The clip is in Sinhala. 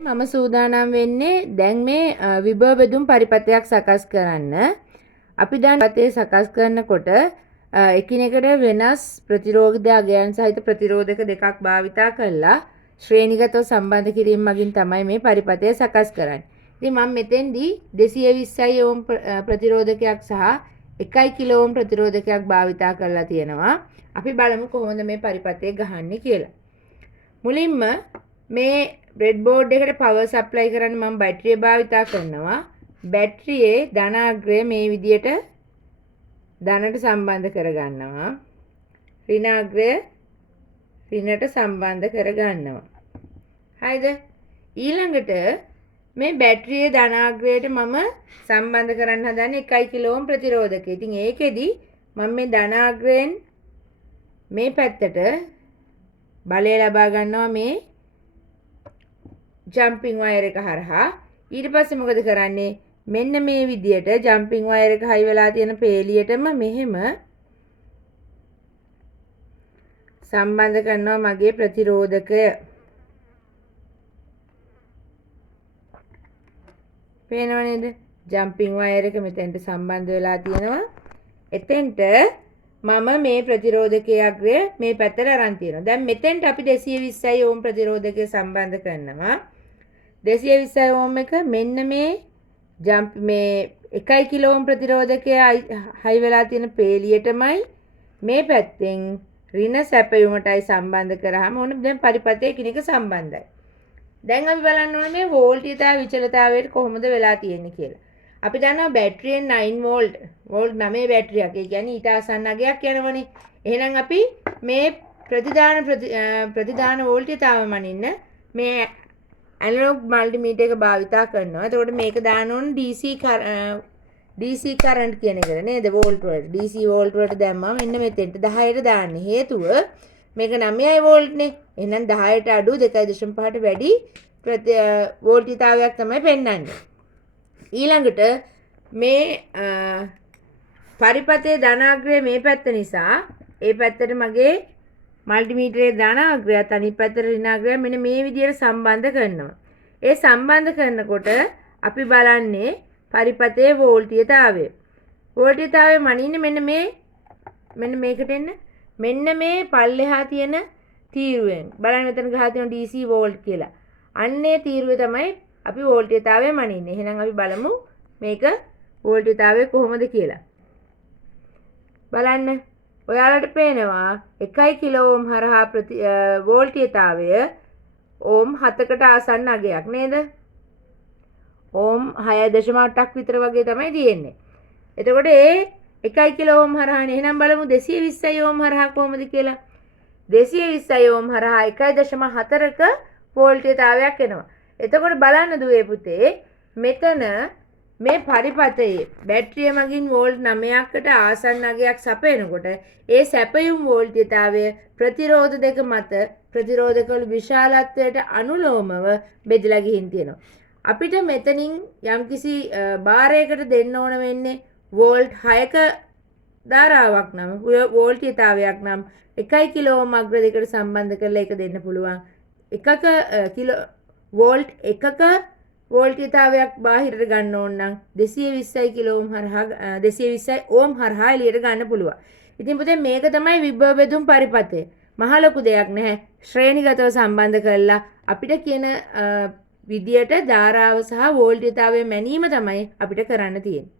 මම සූදානම් වෙන්නේ දැන් මේ විභව බෙදුම් පරිපථයක් සකස් කරන්න. අපි දැන් පතේ සකස් කරනකොට එකිනෙකට වෙනස් ප්‍රතිරෝධක අගයන් සහිත ප්‍රතිරෝධක දෙකක් භාවිතා කරලා ශ්‍රේණිගතව සම්බන්ධ කිරීම මගින් තමයි මේ පරිපථය සකස් කරන්නේ. ඉතින් මම මෙතෙන්දී 220 ඕම් ප්‍රතිරෝධකයක් සහ 1 කිලෝ ඕම් ප්‍රතිරෝධකයක් භාවිතා කරලා තියෙනවා. අපි බලමු කොහොමද මේ පරිපථය ගහන්නේ කියලා. මුලින්ම මේ බ්‍රෙඩ් බෝඩ් එකට පවර් සප්ලයි කරන්න මම බැටරිය භාවිතා කරනවා. බැටරියේ ධනාග්‍රය මේ විදියට ධනට සම්බන්ධ කරගන්නවා. ඍණාග්‍රය ඍණට සම්බන්ධ කරගන්නවා. හරිද? ඊළඟට මේ බැටරියේ ධනාග්‍රයට මම සම්බන්ධ කරන්න හදන්නේ 1 කිලෝ ඕම් ප්‍රතිරෝධකය. ඉතින් ඒකෙදි මම මේ ධනාග්‍රයෙන් මේ පැත්තට බලය ලබා ගන්නවා මේ ජම්පින් වයර් එක හරහා. ඊට පස්සේ මොකද කරන්නේ? මෙන්න මේ විදියට ජම්පින් වයර් එක හයි වෙලා තියෙන පේලියටම මෙහෙම සම්බන්ධ කරනවා මගේ ප්‍රතිරෝධකය. පේනව නේද? ජම්පින් වයර් එක මෙතෙන්ට සම්බන්ධ වෙලා තියෙනවා. එතෙන්ට මම මේ ප්‍රතිරෝධකයේ අග්‍රය මේ පැත්තට අරන් තියෙනවා. දැන් මෙතෙන්ට අපි 220 ඕම් ප්‍රතිරෝධකය සම්බන්ධ කරනවා. 220 ඕම් එක මෙන්න මේ 1 කිලෝ ඕම් ප්‍රතිරෝධකයේ හයි වෙලා තියෙන පේලියටමයි මේ පැත්තෙන් ඍණ සැපයුමටයි සම්බන්ධ කරාම ඕන දැන් පරිපථය එකිනෙක සම්බන්ධයි. දැන් අපි බලන්න ඕනේ මේ වෝල්ටීයතා විචලතාවයට කොහොමද වෙලා තියෙන්නේ කියලා. අපි දන්නවා බැටරියෙන් 9 වෝල්ට් 9 බැටරියක්. ඒ කියන්නේ ඊට ආසන්න අගයක් යනවනේ. එහෙනම් අපි මේ ප්‍රතිදාන වෝල්ටීයතාව මනින්න මේ ඇනලොග් මල්ටිමීටර් එක භාවිතා කරනවා. එතකොට මේක දාන්න ඕන DC කරන්ට් කියන එකට නේද? වෝල්ට් වලට. DC වෝල්ට් වලට දැම්මම මෙන්න මෙතෙන්ට 10ට දාන්න. හේතුව මේක 9යි වෝල්ට්නේ. එහෙනම් 10ට අඩු 2.5ට වැඩි වෝල්ටීයතාවයක් තමයි පෙන්වන්නේ. ඊළඟට මේ පරිපථයේ ධනාග්‍රය මේ පැත්ත නිසා ඒ පැත්තට මගේ මල්ටිමීටරයේ ධනාග්‍රයත් අනිත් පැත්තට ඍණාග්‍රය මෙන්න මේ විදිහට සම්බන්ධ කරනවා. ඒ සම්බන්ධ කරනකොට අපි බලන්නේ පරිපථයේ වෝල්ටීයතාවය. වෝල්ටීයතාවය මනින්නේ මෙන්න මේකට එන්න. මෙන්න මේ පල්ලෙහා තියෙන තීරුවෙන්. බලන්න මෙතන ගහලා තියෙන DC වෝල්ට් කියලා. අන්නේ තීරුවේ තමයි අපි වෝල්ටීයතාවය මනින්නේ. එහෙනම් අපි බලමු මේක වෝල්ටීයතාවය කොහොමද කියලා. බලන්න. ඔයාලට පේනවා 1 කිලෝ ඕම් හරහා වෝල්ටීයතාවය ඕම් 7කට ආසන්න අගයක් නේද? ඕම් 6.8ක් විතර වගේ තමයි තියෙන්නේ. එතකොට ඒ 1 කිලෝ ඕම් හරහානේ. එහෙනම් බලමු 220 ඕම් හරහා කොහොමද කියලා. 220 ඕම් හරහා 1.4ක වෝල්ටීයතාවයක් එනවා. එතකොට බලන්න දුවේ පුතේ මෙතන මේ පරිපථයේ බැටරිය මගින් වෝල්ට් 9කට ආසන්න අගයක් සපයනකොට ඒ සැපයුම් වෝල්ටීයතාවය ප්‍රතිරෝධ දෙක මත ප්‍රතිරෝධකවල විශාලත්වයට අනුලෝමව බෙදලා ගිහින් තියෙනවා. අපිට මෙතනින් යම්කිසි බාරයකට දෙන්න ඕන වෙන්නේ වෝල්ට් 6ක ධාරාවක් නම් වෝල්ටීයතාවයක් නම් 1 කිලෝ ඕම් අග්‍ර දෙකට සම්බන්ධ කරලා ඒක දෙන්න පුළුවන්. එකක කිලෝ වෝල්ට් එකක වෝල්ටීයතාවයක් බාහිරට ගන්න ඕන නම් 220 කිලෝ ඕම් හරහා 220 ඕම් හරහා එළියට ගන්න පුළුවන්. ඉතින් පුතේ මේක තමයි විභව බෙදුම් පරිපථය. මහ ලොකු දෙයක් නැහැ. ශ්‍රේණිගතව සම්බන්ධ කරලා අපිට කියන විදියට ධාරාව සහ වෝල්ටීයතාවය මැනීම තමයි අපිට කරන්න තියෙන්නේ.